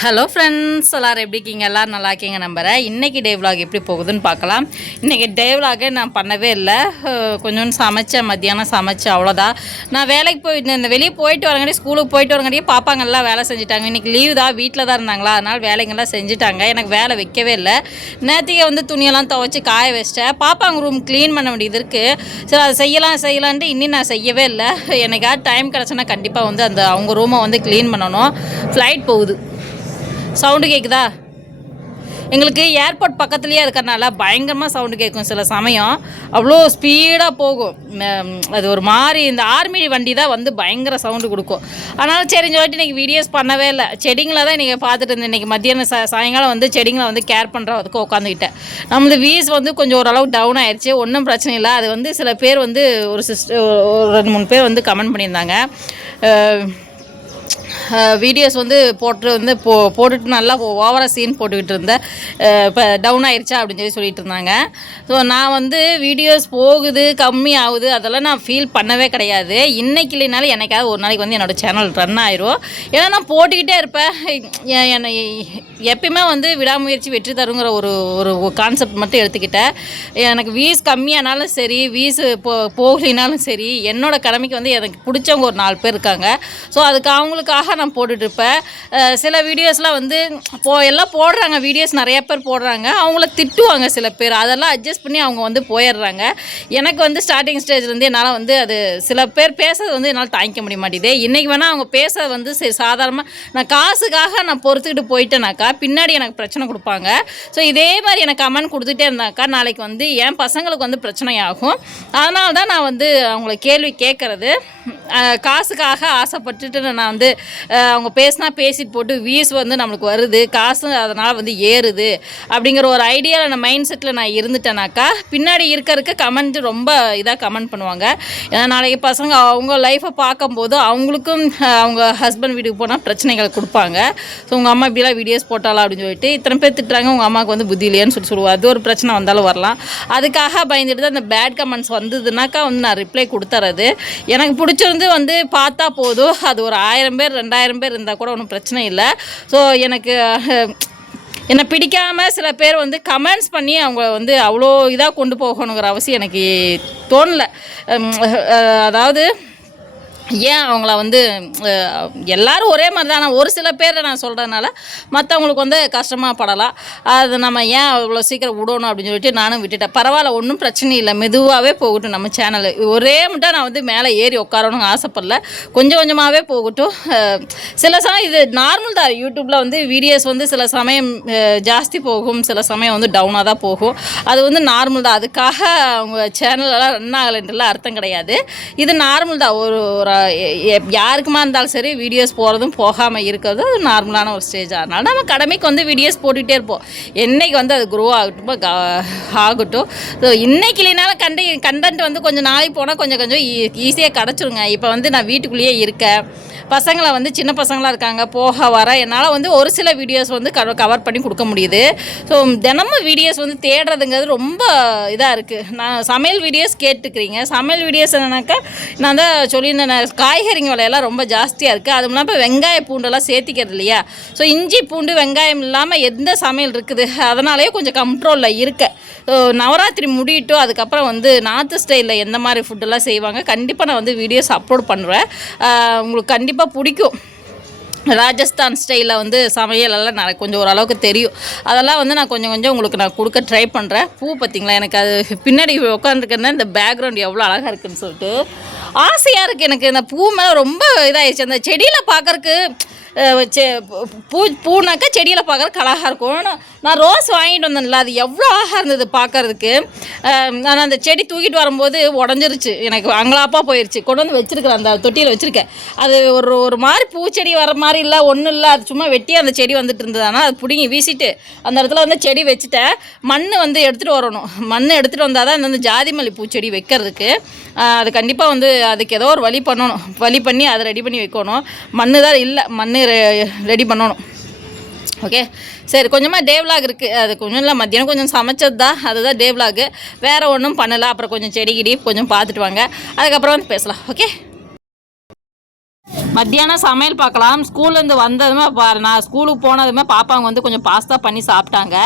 Hello friends எல்லோரும் எப்படி இருக்கீங்க? எல்லோரும் நல்லா இருக்கீங்க நம்புகிறேன் இன்றைக்கி டே விலாக் எப்படி போகுதுன்னு பார்க்கலாம். இன்றைக்கி டே விலாகே நான் பண்ணவே இல்லை. கொஞ்சம் சமைச்சேன். மத்தியானம் சமைச்சேன். அவ்வளோதான் நான் வேலைக்கு போயிட்டு இந்த வெளியே போயிட்டு வரங்காட்டி ஸ்கூலுக்கு போயிட்டு வரங்காட்டியே பாப்பாங்கெல்லாம் வேலை செஞ்சுட்டாங்க. இன்றைக்கி லீவு தான். வீட்டில் தான் இருந்தாங்களா? அதனால் வேலைங்கெல்லாம் செஞ்சுட்டாங்க. எனக்கு வேலை வைக்கவே இல்லை. நேற்றுக்கே வந்து துணியெல்லாம் துவைச்சி காய வச்சிட்டேன். பாப்பாங்க ரூம் க்ளீன் பண்ண வேண்டியது இருக்குது சரி அதை செய்யலாம் செய்யலான்ட்டு இன்னும் நான் செய்யவே இல்லை. எனக்காவது டைம் கிடச்சுன்னா கண்டிப்பாக வந்து அந்த அவங்க ரூமை வந்து க்ளீன் பண்ணணும். ஃப்ளைட் போகுது. சவுண்டு கேட்குதா எங்களுக்கு ஏர்போர்ட் பக்கத்துலேயே இருக்கிறனால பயங்கரமாக சவுண்டு கேட்கும் சில சமயம். அவ்வளோ ஸ்பீடாக போகும். அது ஒரு மாதிரி இந்த ஆர்மி வண்டி தான் வந்து பயங்கர சவுண்டு கொடுக்கும். அதனால் சரின்னு சொல்லிட்டு இன்றைக்கி வீடியோஸ் பண்ணவே இல்லை. செடிங்களை தான் நீங்கள் பார்த்துட்டு இருந்தேன். இன்றைக்கி மத்தியானம் சா சாயங்காலம் வந்து செடிங்களை வந்து கேர் பண்ணுறதுக்கு உட்காந்துக்கிட்டேன். நம்மளது வீஸ் வந்து கொஞ்சம் ஓரளவு டவுன் ஆயிடுச்சு ஒன்றும் பிரச்சனை இல்லை. அது வந்து சில பேர் வந்து ஒரு சிஸ்டர் ஒரு ரெண்டு மூணு பேர் வந்து கமெண்ட் பண்ணியிருந்தாங்க. வீடியோஸ் வந்து போட்டு வந்து போ போட்டுட்டு நல்லா ஓவராக சீன் போட்டுக்கிட்டு இருந்தேன். இப்போ டவுன் ஆயிடுச்சா அப்படின்னு சொல்லி சொல்லிட்டு இருந்தாங்க. ஸோ நான் வந்து வீடியோஸ் போகுது கம்மி ஆகுது அதெல்லாம் நான் ஃபீல் பண்ணவே கிடையாது. இன்னைக்கு இல்லைனாலும் எனக்காவது ஒரு நாளைக்கு வந்து என்னோடய சேனல் ரன் ஆயிரும். ஏன்னா நான் போட்டுக்கிட்டே இருப்பேன். என்னை எப்பயுமே வந்து விடாமுயற்சி வெற்றி தருங்கிற ஒரு ஒரு கான்செப்ட் மட்டும் எடுத்துக்கிட்டேன். எனக்கு வீஸ் கம்மியானாலும் சரி வீஸ் போ போகலினாலும் சரி என்னோடய கடமைக்கு வந்து எனக்கு பிடிச்சவங்க ஒரு நாலு பேர் இருக்காங்க. ஸோ அதுக்கு அவங்களுக்காக நான் போட்டுட்டு இருப்பேன் சில வீடியோஸ்லாம் வந்து போ எல்லாம் போடுறாங்க வீடியோஸ் நிறைய பேர் போடுறாங்க. அவங்கள திட்டுவாங்க சில பேர். அதெல்லாம் அட்ஜஸ்ட் பண்ணி அவங்க வந்து போயிடுறாங்க. எனக்கு வந்து ஸ்டார்டிங் ஸ்டேஜ்லேருந்து என்னால் வந்து அது சில பேர் பேசுறது வந்து என்னால் தாங்கிக்க முடிய மாட்டேங்குது. இன்றைக்கி வேணால் அவங்க பேசுறது வந்து சரி சாதாரணமாக நான் காசுக்காக நான் பொறுத்துக்கிட்டு போயிட்டேனாக்கா பின்னாடி எனக்கு பிரச்சனை கொடுப்பாங்க. ஸோ இதே மாதிரி எனக்கு கமெண்ட் கொடுத்துட்டே இருந்தாக்கா நாளைக்கு வந்து என் பசங்களுக்கு வந்து பிரச்சனை ஆகும் அதனால தான் நான் வந்து அவங்கள கேள்வி கேட்குறது காசுக்காக ஆசைப்பட்டுட்டு நான் வந்து அவங்க பேசினா பேசிட்டு போட்டு வியூஸ் வந்து நம்மளுக்கு வருது. காசு அதனால் வந்து ஏறுது. அப்படிங்கிற ஒரு ஐடியாவில் நான் மைண்ட் செட்டில் நான் இருந்துட்டேனாக்கா பின்னாடி இருக்கிறதுக்கு கமெண்ட் ரொம்ப இதாக கமெண்ட் பண்ணுவாங்க. ஏன்னா நாளைக்கு பசங்க அவங்க லைஃப்பை பார்க்கும்போது அவங்களுக்கும் அவங்க ஹஸ்பண்ட் வீட்டுக்கு போனால் பிரச்சனைகள் கொடுப்பாங்க. ஸோ உங்கள் அம்மா இப்படிலாம் வீடியோஸ் போட்டாலாம் அப்படின்னு சொல்லிட்டு இத்தனை பேர் திட்டுறாங்க உங்கள் அம்மாவுக்கு வந்து புத்தி இல்லையான்னு சொல்லி சொல்லுவோம் அது ஒரு பிரச்சனை வந்தாலும் வரலாம். அதுக்காக பயந்துட்டு தான் அந்த பேட் கமெண்ட்ஸ் வந்ததுனாக்கா வந்து நான் ரிப்ளை கொடுத்துறது. எனக்கு பிடிச்சிருந்து வந்து பார்த்தா போதும். அது ஒரு ஆயிரம் பேர் ரெண்டாயிரம் பேர் இருந்தால் கூட ஒன்றும் பிரச்சனை இல்லை. ஸோ எனக்கு என்னை பிடிக்காமல் சில பேர் வந்து கமெண்ட்ஸ் பண்ணி அவங்க வந்து அவ்வளோ இதாக கொண்டு போகணுங்கிற அவசியம் எனக்கு தோணலை. அதாவது ஏன் அவங்கள வந்து எல்லோரும் எல்லாரும் ஒரே மாதிரி தான் ஆனால் ஒரு சில பேரை நான் சொல்கிறதுனால மற்றவங்களுக்கு வந்து கஷ்டமாக படலாம். அது நம்ம ஏன் அவ்வளோ சீக்கிரம் விடணும் அப்படின்னு சொல்லிட்டு நானும் விட்டுட்டேன். பரவாயில்ல ஒன்றும் பிரச்சனை இல்லை. மெதுவாகவே போகட்டும் நம்ம சேனல் ஒரே மட்டும் நான் வந்து மேலே ஏறி உட்காரணும்னு ஆசைப்படல. கொஞ்சம் கொஞ்சமாகவே போகட்டும். சில சமயம் இது நார்மல் தான். யூடியூப்பில் வந்து வீடியோஸ் வந்து சில சமயம் ஜாஸ்தி போகும். சில சமயம் வந்து டவுனாக தான் போகும். அது வந்து நார்மல் தான். அதுக்காக அவங்க சேனலெல்லாம் ரன் ஆகலைன்றலாம் அர்த்தம் கிடையாது. இது நார்மல் தான். ஒரு ஒரு யாருக்குமா இருந்தாலும் சரி வீடியோஸ் போகிறதும் போகாமல் இருக்கிறதும் அது நார்மலான ஒரு ஸ்டேஜ் அதனால நம்ம கடமைக்கு வந்து வீடியோஸ் போட்டுகிட்டே இருப்போம். என்றைக்கு வந்து அது க்ரோ ஆகட்டும் க- ஆகட்டும். ஸோ இன்றைக்கி இல்லைனாலும் கண்ட கண்டென்ட் வந்து கொஞ்சம் நாளைக்கு போனால் கொஞ்சம் கொஞ்சம் ஈஸியாக கிடச்சிருங்க. இப்போ வந்து நான் வீட்டுக்குள்ளேயே இருக்கேன். பசங்களை வந்து சின்ன பசங்களாக இருக்காங்க போக வர என்னால் வந்து ஒரு சில வீடியோஸ் வந்து கவர் பண்ணி கொடுக்க முடியுது. ஸோ தினமும் வீடியோஸ் வந்து தேடுறதுங்கிறது ரொம்ப இதாக இருக்குது நான் சமையல் வீடியோஸ் கேட்டுக்கிறீங்க. சமையல் வீடியோஸ் என்னன்னாக்கா நான் தான் சொல்லியிருந்தேன் காய்கறிங்க விலையெல்லாம் ரொம்ப ஜாஸ்தியாக இருக்குது அதுவும் இல்லாமல் இப்போ வெங்காய பூண்டெல்லாம் சேர்த்திக்கிறது இல்லையா? ஸோ இஞ்சி பூண்டு வெங்காயம் இல்லாமல் எந்த சமையல் இருக்குது? அதனாலேயே கொஞ்சம் கண்ட்ரோலில் இருக்க. ஸோ நவராத்திரி முடியட்டும். அதுக்கப்புறம் வந்து நார்த்து ஸ்டைலில் எந்த மாதிரி ஃபுட்டெல்லாம் செய்வாங்க? கண்டிப்பாக நான் வந்து வீடியோஸ் அப்லோட் பண்ணுறேன் உங்களுக்கு கண்டிப்பாக பிடிக்கும். ராஜஸ்தான் ஸ்டைலில் வந்து சமையல் எல்லாம் நான் கொஞ்சம் ஓரளவுக்கு தெரியும். அதெல்லாம் வந்து நான் கொஞ்சம் கொஞ்சம் உங்களுக்கு நான் கொடுக்க ட்ரை பண்ணுறேன் பூ பார்த்திங்களா? எனக்கு அது பின்னாடி உட்காந்துருக்கேன்னா இந்த பேக்ரவுண்ட் எவ்வளோ அழகாக இருக்குதுன்னு சொல்லிட்டு. ஆசையாக இருக்குது எனக்கு. இந்த பூ மேலே ரொம்ப இதாகிடுச்சு அந்த செடியில் பார்க்கறக்கு பூ பூனாக்கா செடியில் பார்க்கறக்கு அழகாக இருக்கும். நான் நான் ரோஸ் வாங்கிட்டு வந்தேன்ல அது எவ்வளோ அழகாக இருந்தது பார்க்கறதுக்கு. நான் அந்த செடி தூக்கிட்டு வரும்போது உடஞ்சிருச்சு. எனக்கு அங்கலாப்பாக போயிடுச்சு கொண்டு வந்து வச்சிருக்கிறேன் அந்த தொட்டியில் வச்சுருக்கேன். அது ஒரு ஒரு மாதிரி பூச்செடி வர மாதிரி இல்லை ஒன்றும் இல்லை. அது சும்மா வெட்டி அந்த செடி வந்துட்டு இருந்தது. ஆனால் அது பிடுங்கி வீசிட்டு அந்த இடத்துல வந்து செடி வச்சுட்டேன். மண் வந்து எடுத்துகிட்டு வரணும். மண் எடுத்துகிட்டு வந்தால் தான் இந்த ஜாதி மல்லி பூச்செடி வைக்கிறதுக்கு அது கண்டிப்பாக வந்து அதுக்கு ஏதோ ஒரு வழி பண்ணணும். வழி பண்ணி அதை ரெடி பண்ணி வைக்கணும். மண் தான் இல்லை மண் ரெடி பண்ணணும். ஓகே சரி கொஞ்சமாக டேவ்லாக் இருக்குது அது கொஞ்சம் இல்லை மத்தியானம் கொஞ்சம் சமைச்சது தான் அதுதான் டேவ்லாகு வேறு ஒன்றும் பண்ணலை அப்புறம் கொஞ்சம் செடி கிடி கொஞ்சம் பார்த்துட்டு வாங்க. அதுக்கப்புறம் வந்து பேசலாம் ஓகே மத்தியானம் சமையல் பார்க்கலாம். ஸ்கூல்லேருந்து வந்ததுமே பாரு நான் ஸ்கூலுக்கு போனதுமே பாப்பாங்க வந்து கொஞ்சம் பாஸ்தா பண்ணி சாப்பிட்டாங்க.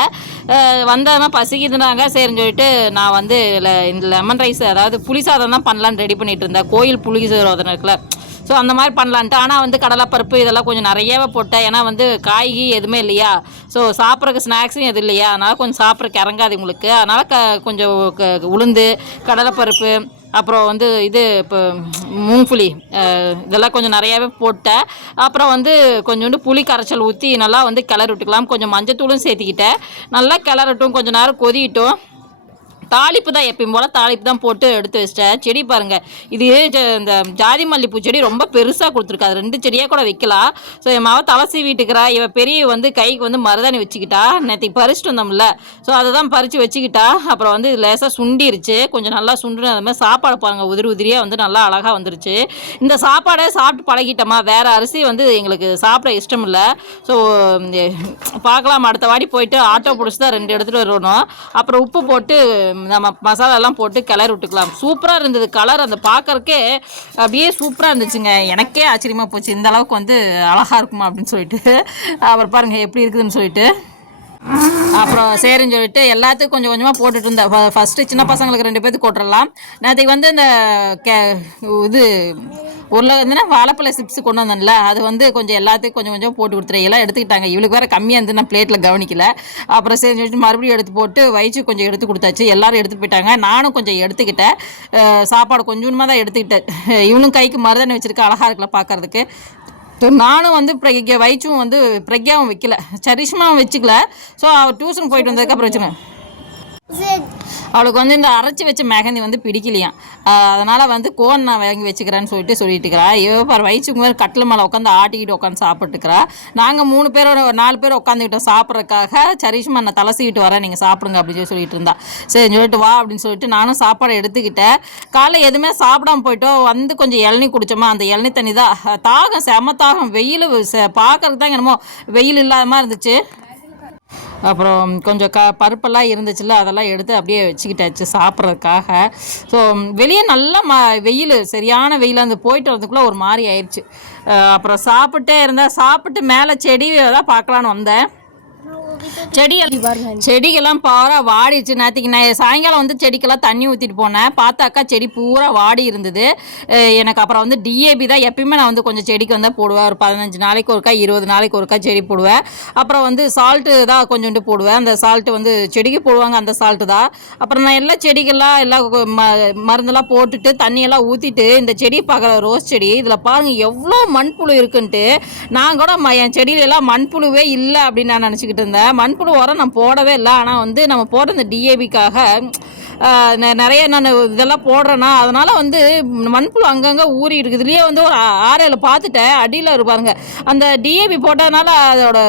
வந்ததுமே பசிக்குதுனாங்க சரின்னு சொல்லிட்டு நான் வந்து இல்லை இந்த லெமன் ரைஸ் அதாவது புளி சாதம் தான் பண்ணலான்னு ரெடி பண்ணிகிட்டு இருந்தேன். கோயில் புளி சாதம் இருக்குல்ல ஸோ அந்த மாதிரி பண்ணலான்ட்டு. ஆனால் வந்து கடலைப்பருப்பு இதெல்லாம் கொஞ்சம் நிறையவே போட்டேன். ஏன்னா வந்து காய்கறி எதுவுமே இல்லையா? ஸோ சாப்பிட்றக்கு ஸ்நாக்ஸும் எதுவும் இல்லையா? அதனால் கொஞ்சம் சாப்பிட்றக்கு இறங்காது உங்களுக்கு அதனால் க கொஞ்சம் க உளுந்து கடலைப்பருப்பு அப்புறம் வந்து இது இப்போ மூங்ஃபுலி இதெல்லாம் கொஞ்சம் நிறையாவே போட்டேன். அப்புறம் வந்து கொஞ்சோண்டு புளி கரைச்சல் ஊற்றி நல்லா வந்து கிளறி விட்டுக்கலாம். கொஞ்சம் மஞ்சத்தூளும் சேர்த்துக்கிட்டேன். நல்லா கிளறட்டும். கொஞ்சம் நேரம் கொதிக்கட்டும். தாளிப்பு தான் எப்பயும் போல் தாளிப்பு தான் போட்டு எடுத்து வச்சிட்டேன். செடி பாருங்கள் இது இந்த ஜாதி மல்லிப்பூ செடி ரொம்ப பெருசாக கொடுத்துருக்கா. அது ரெண்டு செடியாக கூட வைக்கலாம். ஸோ என் மாவை தலசி வீட்டுக்கிறா. இவ பெரிய வந்து கைக்கு வந்து மருதாணி வச்சுக்கிட்டா. நேற்றுக்கு பறிச்சுட்டு வந்தோம்ல. ஸோ அதை தான் பறித்து வச்சுக்கிட்டா. அப்புறம் வந்து லேசாக சுண்டிருச்சு. கொஞ்சம் நல்லா சுண்டுன அது மாதிரி சாப்பாடு பாருங்கள் உதிரி உதிரியாக வந்து நல்லா அழகாக வந்துருச்சு. இந்த சாப்பாடை சாப்பிட்டு பழகிட்டோமா? வேறு அரிசி வந்து எங்களுக்கு சாப்பிட இஷ்டம் இல்லை. ஸோ பார்க்கலாம். அடுத்த வாடி போயிட்டு ஆட்டோ பிடிச்சி தான் ரெண்டு எடுத்துகிட்டு வரணும். அப்புறம் உப்பு போட்டு நம்ம மசாலாலாம் போட்டு கிளறி விட்டுக்கலாம். சூப்பராக இருந்தது. கலர் அந்த பார்க்கறக்கே அப்படியே சூப்பராக இருந்துச்சுங்க. எனக்கே ஆச்சரியமாக போச்சு. இந்த அளவுக்கு வந்து அழகாக இருக்குமா அப்படின்னு சொல்லிட்டு. அப்புறம் பாருங்கள் எப்படி இருக்குதுன்னு சொல்லிட்டு. அப்புறம் சரின்னு சொல்லிட்டு எல்லாத்துக்கும் கொஞ்சம் கொஞ்சமாக போட்டுட்டு இருந்தேன். ஃபஸ்ட்டு சின்ன பசங்களுக்கு ரெண்டு பேர்த்துக்கு கொட்டுறலாம் நேற்றுக்கு வந்து இந்த கே இது உருளை வந்துன்னா வாழைப்பழ சிப்ஸ் கொண்டு வந்தேன்ல அது வந்து கொஞ்சம் எல்லாத்துக்கும் கொஞ்சம் கொஞ்சம் போட்டு கொடுத்துரு எல்லாம் எடுத்துக்கிட்டாங்க. இவளுக்கு வேறு கம்மியாக இருந்து நான் பிளேட்டில் கவனிக்கல. அப்புறம் சரி சொல்லிட்டு மறுபடியும் எடுத்து போட்டு வயிற்று கொஞ்சம் எடுத்து கொடுத்தாச்சு. எல்லாரும் எடுத்து போயிட்டாங்க. நானும் கொஞ்சம் எடுத்துக்கிட்டேன். சாப்பாடு கொஞ்சமாக தான் எடுத்துக்கிட்டேன். இவனும் கைக்கு மருதாணி வச்சிருக்க அழகாக இருக்கல பார்க்கறதுக்கு நானும் வந்து பிரக்யா வயிற்றும் வந்து பிரக்யாவும் வைக்கல. சரிஷ்மாவும் வச்சுக்கல. ஸோ அவர் டியூஷன் போயிட்டு வந்ததுக்கப்புறம் வச்சுனேன் அவளுக்கு வந்து இந்த அரைச்சி வச்ச மெகந்தி வந்து பிடிக்கலையாம் அதனால் வந்து கோன் நான் வாங்கி வச்சுக்கிறேன்னு சொல்லிட்டு சொல்லிட்டு இருக்கிறா இவ பாரு வயிற்றுக்கு மேலே கட்டில் மேலே உட்காந்து ஆட்டிக்கிட்டு உட்காந்து சாப்பிட்டுக்கிறா. நாங்கள் மூணு பேரோட நாலு பேர் உட்காந்துக்கிட்டோம் சாப்பிட்றதுக்காக. சரிஷ்மா நான் தலை வரேன் நீங்கள் சாப்பிடுங்க அப்படின்னு சொல்லி சொல்லிட்டு இருந்தா. சரி சொல்லிட்டு வா அப்படின்னு சொல்லிட்டு நானும் சாப்பாடு எடுத்துக்கிட்டேன். காலைல எதுவுமே சாப்பிடாம போயிட்டோம். வந்து கொஞ்சம் இளநீ குடிச்சோமா அந்த இளநீ தண்ணி தான். தாகம் செம தாகம் வெயில் பார்க்கறதுக்கு தான் என்னமோ வெயில் இல்லாத மாதிரி இருந்துச்சு. அப்புறம் கொஞ்சம் க பருப்பெல்லாம் இருந்துச்சுல்ல அதெல்லாம் எடுத்து அப்படியே வச்சுக்கிட்டாச்சு சாப்பிட்றதுக்காக. ஸோ வெளியே நல்லா ம வெயில் சரியான வெயில் அந்த போயிட்டு வரதுக்குள்ளே ஒரு மாதிரி ஆயிடுச்சு அப்புறம் சாப்பிட்டே இருந்தால் சாப்பிட்டு மேலே செடி தான் பார்க்கலான்னு வந்தேன். செடி செடிகள்லாம் பாரா வாடிடுச்சு. நேற்றுக்கு நான் சாயங்காலம் வந்து செடிக்கெல்லாம் தண்ணி ஊற்றிட்டு போனேன். பார்த்தாக்கா செடி பூரா வாடி இருந்தது. எனக்கு அப்புறம் வந்து டிஏபி தான் எப்பயுமே நான் வந்து கொஞ்சம் செடிக்கு வந்தால் போடுவேன். ஒரு பதினஞ்சு நாளைக்கு ஒருக்கா இருபது நாளைக்கு ஒருக்கா செடி போடுவேன். அப்புறம் வந்து சால்ட்டு தான் கொஞ்சோண்டு போடுவேன். அந்த சால்ட்டு வந்து செடிக்கு போடுவாங்க அந்த சால்ட்டு தான். அப்புறம் நான் எல்லா செடிகள்லாம் ம மருந்தெல்லாம் போட்டுட்டு தண்ணியெல்லாம் ஊற்றிட்டு இந்த செடி பார்க்குற ரோஸ் செடி இதில் பாருங்கள் எவ்வளோ மண்புழு இருக்குன்ட்டு. நான் கூட என் செடியில எல்லாம் மண்புழுவே இல்லை அப்படின்னு நான் நினச்சிக்கிட்டு இருந்தேன். மண்புழு உரம் நான் போடவே இல்லை. ஆனால் வந்து நம்ம போடுற இந்த டிஏபிக்காக நிறைய நான் இதெல்லாம் போடுறேன்னா அதனால் வந்து மண்புழு அங்கங்கே ஊறி இருக்குது. இதுலேயே வந்து ஒரு ஆறையில் பார்த்துட்டேன். அடியில் இருப்பாருங்க அந்த டிஏபி போட்டதுனால அதோட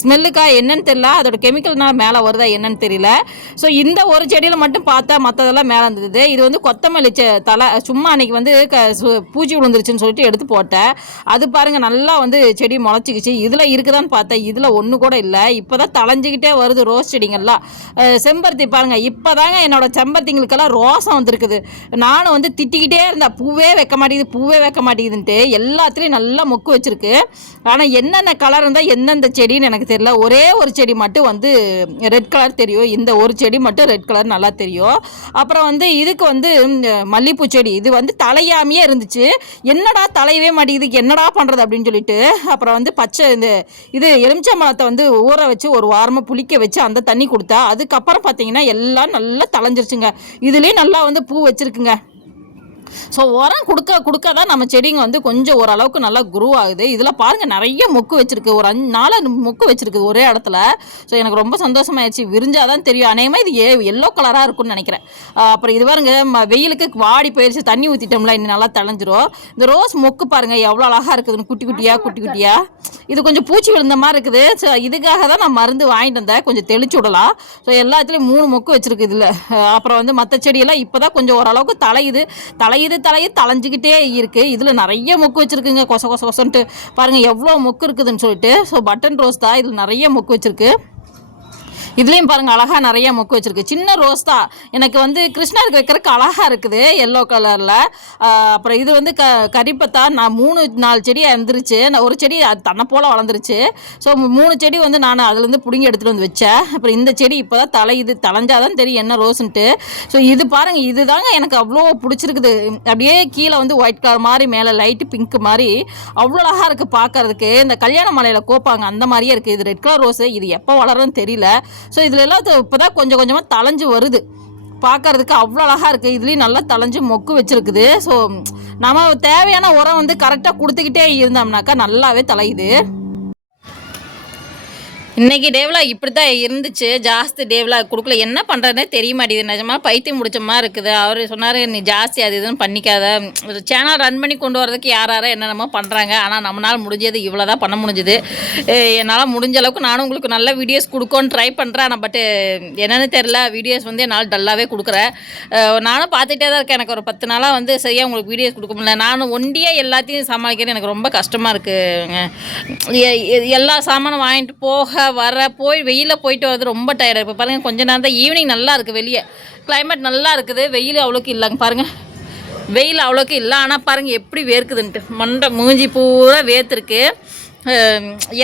ஸ்மெல்லுக்கா என்னன்னு தெரியல. அதோட கெமிக்கல்னால் மேலே வருதா என்னன்னு தெரியல. ஸோ இந்த ஒரு செடியில் மட்டும் பார்த்தா மற்றதெல்லாம் மேலே இருந்தது. இது வந்து கொத்தமல்லி தலை சும்மா அன்னைக்கு வந்து க சு- பூச்சி விழுந்துருச்சுன்னு சொல்லிட்டு எடுத்து போட்டேன். அது பாருங்கள் நல்லா வந்து செடி முளைச்சிக்கிச்சு. இதில் இருக்குதான்னு பார்த்தேன். இதில் ஒன்று கூட இல்லை. இப்போ தான் தளைஞ்சிக்கிட்டே வருது ரோஸ் செடிங்கள்லாம். செம்பருத்தி பாருங்கள் இப்போ தாங்க என்னோட செம்பருத்திங்களுக்கெல்லாம் ரோசம் வந்திருக்குது. நானும் வந்து திட்டிக்கிட்டே இருந்தேன். பூவே வைக்க மாட்டேங்குது பூவே வைக்க மாட்டேங்குதுன்ட்டு. எல்லாத்துலேயும் நல்லா மொக்கு வச்சுருக்கு. ஆனால் என்னென்ன கலர் இருந்தால் எந்தெந்த செடின்னு எனக்கு தெரியல. ஒரே ஒரு செடி மட்டும் வந்து ரெட் கலர் தெரியும். இந்த ஒரு செடி மட்டும் ரெட் கலர் நல்லா தெரியும். அப்புறம் வந்து இதுக்கு வந்து மல்லிகைப்பூ மல்லிப்பூ செடி. இது வந்து தலையாமையே இருந்துச்சு. என்னடா தலையவே மாட்டேங்குது என்னடா பண்ணுறது அப்படின்னு சொல்லிட்டு அப்புறம் வந்து பச்சை இந்த இது எலுமிச்சம்பழத்தை வந்து ஊற வச்சு ஒரு வாரமாக புளிக்க வச்சு அந்த தண்ணி கொடுத்தா அதுக்கப்புறம் பார்த்தீங்கன்னா எல்லாம் நல்லா தலைஞ்சிருச்சுங்க இதுலேயும் நல்லா வந்து பூ வச்சுருக்குங்க. ஸோ உரம் கொடுக்க கொடுக்க தான் நம்ம செடிங்க வந்து கொஞ்சம் ஓரளவுக்கு நல்லா குரூ ஆகுது. இதில் பாருங்கள் நிறைய மொக்கு வச்சிருக்கு. ஒரு அஞ்சு நாலு மொக்கு வச்சிருக்கு ஒரே இடத்துல. ஸோ எனக்கு ரொம்ப சந்தோஷமாயிடுச்சு. விரிஞ்சாதான் தெரியும். அநேகமாக இது ஏ எல்லோ கலராக இருக்கும்னு நினைக்கிறேன். அப்புறம் இது பாருங்க வெயிலுக்கு வாடி போயிடுச்சு தண்ணி ஊற்றிட்டோம்ல இன்னும் நல்லா தெளிஞ்சிரும். இந்த ரோஸ் மொக்கு பாருங்கள் எவ்வளோ அழகாக இருக்குதுன்னு குட்டி குட்டியாக குட்டி குட்டியாக இது கொஞ்சம் பூச்சி விழுந்த மாதிரி இருக்குது. ஸோ இதுக்காக தான் நான் மருந்து வாங்கிட்டு வந்தேன். கொஞ்சம் தெளிச்சு விடலாம். ஸோ எல்லாத்துலேயும் மூணு மொக்கு வச்சிருக்கு இதில். அப்புறம் வந்து மற்ற செடியெல்லாம் இப்போ தான் கொஞ்சம் ஓரளவுக்கு தலையுது. தலையுது இது தலையும் தலைஞ்சிக்கிட்டே இருக்குது இதில் நிறைய மொக்கு வச்சிருக்குங்க. கொச கொச கொசன்ட்டு. பாருங்கள் எவ்வளோ மொக்கு இருக்குதுன்னு சொல்லிட்டு. ஸோ பட்டன் ரோஸ் தான். இதில் நிறைய மொக்கு வச்சிருக்கு. இதுலேயும் பாருங்கள் அழகாக நிறைய மொக்கு வச்சுருக்கு. சின்ன ரோஸ் தான். எனக்கு வந்து கிருஷ்ணருக்கு வைக்கிறதுக்கு அழகாக இருக்குது எல்லோ கலரில் அப்புறம் இது வந்து க கரிப்பத்தா நான் மூணு நாலு செடி இருந்துருச்சு நான் ஒரு செடி அது தன்னை போல் வளர்ந்துருச்சு. ஸோ மூணு செடி வந்து நான் அதுலேருந்து பிடுங்கி எடுத்துகிட்டு வந்து வச்சேன். அப்புறம் இந்த செடி இப்போ தான் தலை இது தலைஞ்சாதான் தெரியும் என்ன ரோஸுன்ட்டு ஸோ இது பாருங்கள் இது தாங்க எனக்கு அவ்வளோ பிடிச்சிருக்குது. அப்படியே கீழே வந்து ஒயிட் கலர் மாதிரி மேலே லைட்டு பிங்க் மாதிரி அவ்வளோ அழகாக இருக்குது பார்க்கறதுக்கு இந்த கல்யாண மலையில் கோப்பாங்க அந்த மாதிரியே இருக்குது இது ரெட் கலர் ரோஸு இது எப்போ வளரும்னு தெரியல. ஸோ இதில் எல்லாம் இப்போ தான் கொஞ்சம் கொஞ்சமாக தலைஞ்சு வருது. பார்க்கறதுக்கு அவ்வளோ அழகாக இருக்குது இதுலேயும் நல்லா தலைஞ்சு மொக்கு வச்சுருக்குது. ஸோ நம்ம தேவையான உரம் வந்து கரெக்டாக கொடுத்துக்கிட்டே இருந்தோம்னாக்கா நல்லாவே தலையுது. இன்னைக்கு டேவ்லா இப்படி தான் இருந்துச்சு. ஜாஸ்தி டேவ்லா கொடுக்கல. என்ன பண்ணுறதுனே தெரிய மாட்டேங்குது. நிஜமாக பைத்தியம் முடிச்சமாக இருக்குது. அவர் சொன்னார் நீ ஜாஸ்தி அது இதுன்னு பண்ணிக்காத. ஒரு சேனல் ரன் பண்ணி கொண்டு வரதுக்கு யார் யாரோ என்னென்னமோ பண்ணுறாங்க ஆனால் நம்மளால் முடிஞ்சது இவ்வளோ தான் பண்ண முடிஞ்சுது. என்னால் முடிஞ்ச அளவுக்கு நானும் உங்களுக்கு நல்ல வீடியோஸ் கொடுக்கோன்னு ட்ரை பண்ணுறேன் ஆனால் பட்டு என்னென்னு தெரில வீடியோஸ் வந்து என்னால் டல்லாகவே கொடுக்குறேன் நானும் பார்த்துட்டே தான் இருக்கேன். எனக்கு ஒரு பத்து நாளாக வந்து சரியாக உங்களுக்கு வீடியோஸ் கொடுக்க முடியல. நானும் ஒண்டியாக எல்லாத்தையும் சமாளிக்கிறது எனக்கு ரொம்ப கஷ்டமாக இருக்குங்க. எ- எ- எல்லா சாமானும் வாங்கிட்டு போக வர போய் வெயிலில் போயிட்டு வரது ரொம்ப டயர்டாக இப்போ பாருங்கள் கொஞ்ச நேரம் தான் ஈவினிங் நல்லா இருக்குது வெளியே. கிளைமேட் நல்லா இருக்குது வெயில் அவ்வளோக்கு இல்லைங்க பாருங்கள் வெயில் அவ்வளோக்கு இல்லை ஆனால் பாருங்கள் எப்படி வேர்க்குதுன்ட்டு. மண்டை மூஞ்சி பூரா வேர்த்துருக்கு.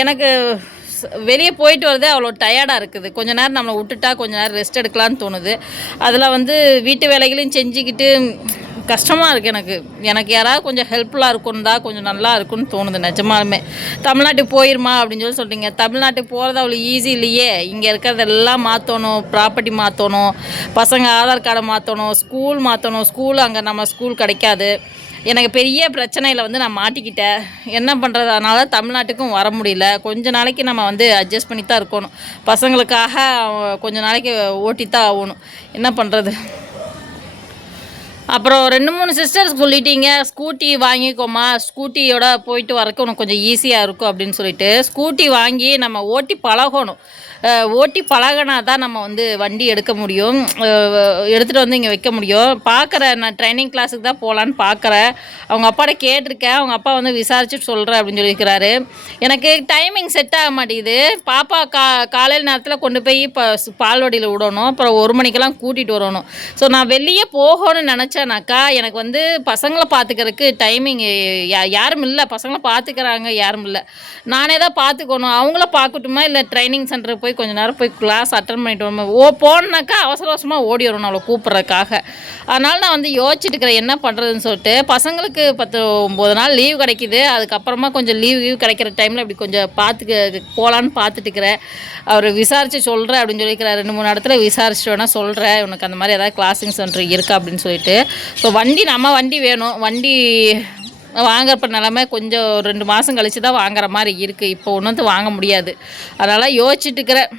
எனக்கு வெளியே போயிட்டு வரதே அவ்வளோ டயர்டாக இருக்குது. கொஞ்ச நேரம் நம்மளை விட்டுட்டா கொஞ்ச நேரம் ரெஸ்ட் எடுக்கலான்னு தோணுது. அதில் வந்து வீட்டு வேலைகளையும் செஞ்சுக்கிட்டு கஷ்டமாக இருக்குது எனக்கு. எனக்கு யாராவது கொஞ்சம் ஹெல்ப்ஃபுல்லாக இருக்குன்னு தான் கொஞ்சம் நல்லா இருக்கும்னு தோணுது நிஜமாலுமே. தமிழ்நாட்டுக்கு போயிருமா அப்படின்னு சொல்லி சொல்கிறீங்க தமிழ்நாட்டுக்கு போகிறது அவ்வளோ ஈஸி இல்லையே. இங்கே இருக்கிறதெல்லாம் மாற்றணும் ப்ராப்பர்ட்டி மாற்றணும் பசங்க ஆதார் கார்டை மாற்றணும் ஸ்கூல் மாற்றணும் ஸ்கூல் அங்கே நம்ம ஸ்கூல் கிடைக்காது. எனக்கு பெரிய பிரச்சனையில் வந்து நான் மாட்டிக்கிட்டேன். என்ன பண்ணுறது அதனால் தமிழ்நாட்டுக்கும் வர முடியல. கொஞ்ச நாளைக்கு நம்ம வந்து அட்ஜஸ்ட் பண்ணி தான் இருக்கணும். பசங்களுக்காக கொஞ்ச நாளைக்கு ஓட்டி தான் ஆகணும். என்ன பண்ணுறது அப்புறம் ரெண்டு மூணு சிஸ்டர்ஸ் சொல்லிட்டீங்க ஸ்கூட்டி வாங்கிக்கோமா ஸ்கூட்டியோட போயிட்டு வரக்கு உனக்கு கொஞ்சம் ஈஸியாக இருக்கும் அப்படின்னு சொல்லிட்டு ஸ்கூட்டி வாங்கி நம்ம ஓட்டி பழகணும். ஓட்டி பழகினா தான் நம்ம வந்து வண்டி எடுக்க முடியும். எடுத்துகிட்டு வந்து இங்கே வைக்க முடியும். பார்க்குறேன் நான் ட்ரைனிங் கிளாஸுக்கு தான் போகலான்னு பார்க்குறேன் அவங்க அப்பாட்ட கேட்டிருக்கேன். அவங்க அப்பா வந்து விசாரிச்சுட்டு சொல்கிறேன் அப்படின்னு சொல்லியிருக்கிறாரு. எனக்கு டைமிங் செட் ஆக மாட்டேங்குது. பாப்பா கா காலையில் நேரத்தில் கொண்டு போய் இப்போ பால்வாடியில் விடணும். அப்புறம் ஒரு மணிக்கெல்லாம் கூட்டிகிட்டு வரணும். ஸோ நான் வெளியே போகணும்னு நினச்சேனாக்கா எனக்கு வந்து பசங்களை பார்த்துக்கிறதுக்கு டைமிங் யாரும் இல்லை. பசங்களை பார்த்துக்கிறாங்க யாரும் இல்லை. நானே தான் பார்த்துக்கணும் அவங்கள பார்க்கட்டுமா இல்லை ட்ரைனிங் சென்டருக்கு போய் கொஞ்ச நேரம் போய் கிளாஸ் அட்டன் பண்ணிட்டு வரணும் ஓ போனாக்கா அவசர அவசரமாக ஓடி வரணும் அவளை கூப்பிட்றதுக்காக. அதனால் நான் வந்து யோசிச்சுட்டு இருக்கிறேன் என்ன பண்ணுறதுன்னு சொல்லிட்டு. பசங்களுக்கு பத்து ஒம்பது நாள் லீவ் கிடைக்கிது. அதுக்கப்புறமா கொஞ்சம் லீவ் லீவ் கிடைக்கிற டைமில் இப்படி கொஞ்சம் பார்த்துக்க போகலான்னு பார்த்துட்டு இருக்கிறேன் அவர் விசாரித்து சொல்கிறேன் அப்படின்னு சொல்லியிருக்கிறார். ரெண்டு மூணு இடத்துல விசாரிச்சுட்டு வேணால் சொல்கிறேன் உனக்கு அந்த மாதிரி ஏதாவது கிளாஸிங் சென்டர் இருக்கா அப்படின்னு சொல்லிட்டு. ஸோ வண்டி நம்ம வண்டி வேணும். வண்டி வாங்குறப்ப நிலமை கொஞ்சம் ரெண்டு மாதம் கழிச்சு தான் வாங்குற மாதிரி இருக்குது இப்போ ஒன்றும் வந்து வாங்க முடியாது. அதனால் யோசிச்சுட்டு இருக்கிறேன்.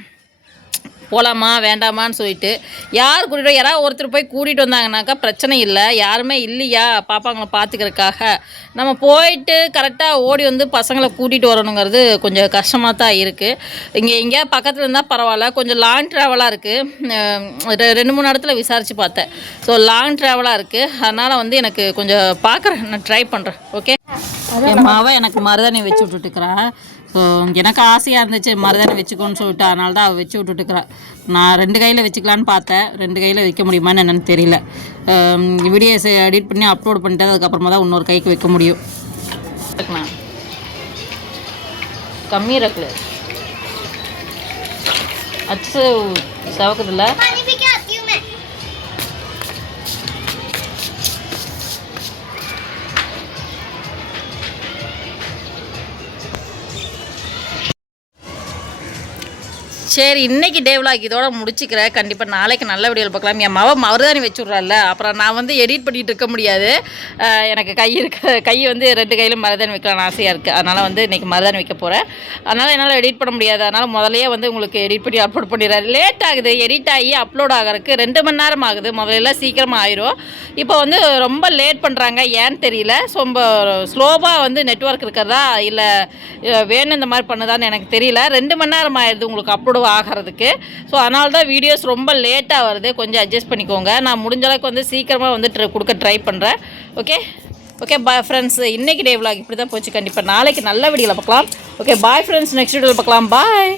போகலாமா வேண்டாமான்னு சொல்லிட்டு யார் கூட்டிகிட்டு யாராவது ஒருத்தர் போய் கூட்டிகிட்டு வந்தாங்கனாக்கா பிரச்சனை இல்லை யாருமே இல்லையா பாப்பாங்களை பார்த்துக்கிறதுக்காக நம்ம போயிட்டு கரெக்டாக ஓடி வந்து பசங்களை கூட்டிகிட்டு வரணுங்கிறது கொஞ்சம் கஷ்டமாக தான் இருக்குது இங்கே எங்கேயா பக்கத்தில் இருந்தால் பரவாயில்ல கொஞ்சம் லாங் ட்ராவலாக இருக்குது ரெண்டு மூணு இடத்துல விசாரித்து பார்த்தேன். ஸோ லாங் ட்ராவலாக இருக்குது அதனால் வந்து எனக்கு கொஞ்சம் பார்க்குறேன் நான் ட்ரை பண்ணுறேன் ஓகே என் மாவை எனக்கு மருதாணி வச்சு விட்டுட்டுருக்குறேன் ஸோ எனக்கு ஆசையாக இருந்துச்சு மருதாணி வச்சுக்கோன்னு சொல்லிட்டு. அதனால தான் அவள் வச்சு விட்டுட்டுருக்குறேன் நான் ரெண்டு கையில் வச்சுக்கலான்னு பார்த்தேன். ரெண்டு கையில் வைக்க முடியுமான்னு என்னன்னு தெரியல. வீடியோஸ் எடிட் பண்ணி அப்லோட் பண்ணிட்டு அதுக்கப்புறமா தான் இன்னொரு கைக்கு வைக்க முடியும். கம்மி இருக்குல்ல அச்சு சவக்குதுல்ல? சரி இன்னைக்கு டே இதோட முடிச்சுக்கிறேன். கண்டிப்பாக நாளைக்கு நல்ல வீடியோவில் பார்க்கலாம். என் மவ மருதாணி வச்சுட்றால அப்புறம் நான் வந்து எடிட் பண்ணிட்டு இருக்க முடியாது. எனக்கு கை இருக்க கை வந்து ரெண்டு கையிலும் மருதாணி வைக்கலாம்னு ஆசையாக இருக்குது அதனால் வந்து இன்றைக்கி மருதாணி வைக்க போகிறேன் அதனால் என்னால் எடிட் பண்ண முடியாது. அதனால் முதலையே வந்து உங்களுக்கு எடிட் பண்ணி அப்லோட் பண்ணிடுறாரு லேட் ஆகுது. எடிட் ஆகி அப்லோட் ஆகிறதுக்கு ரெண்டு மணி நேரம் ஆகுது. முதல்ல சீக்கிரமாக ஆயிரும். இப்போ வந்து ரொம்ப லேட் பண்ணுறாங்க ஏன்னு தெரியல. ரொம்ப ஸ்லோவாக வந்து நெட்வொர்க் இருக்கிறதா? இல்லை வேணும் இந்த மாதிரி பண்ணுதான்னு எனக்கு தெரியல. ரெண்டு மணி நேரம் ஆயிடுது உங்களுக்கு அப்லோடு ஆகிறதுக்கு. ஸோ அதனால தான் வீடியோஸ் ரொம்ப லேட்டாக வருது. கொஞ்சம் அட்ஜஸ்ட் பண்ணிக்கோங்க. நான் முடிஞ்ச அளவுக்கு வந்து சீக்கிரமாக வந்து ட்ரை கொடுக்க ட்ரை பண்ணுறேன் ஓகே ஓகே பாய் ஃப்ரெண்ட்ஸ் இன்றைக்கி டே vlog இப்படி தான் போச்சு. கண்டிப்பாக நாளைக்கு நல்ல வீடியோவில் பார்க்கலாம். ஓகே பாய் ஃப்ரெண்ட்ஸ் நெக்ஸ்ட் வீடியோவில் பார்க்கலாம். பாய்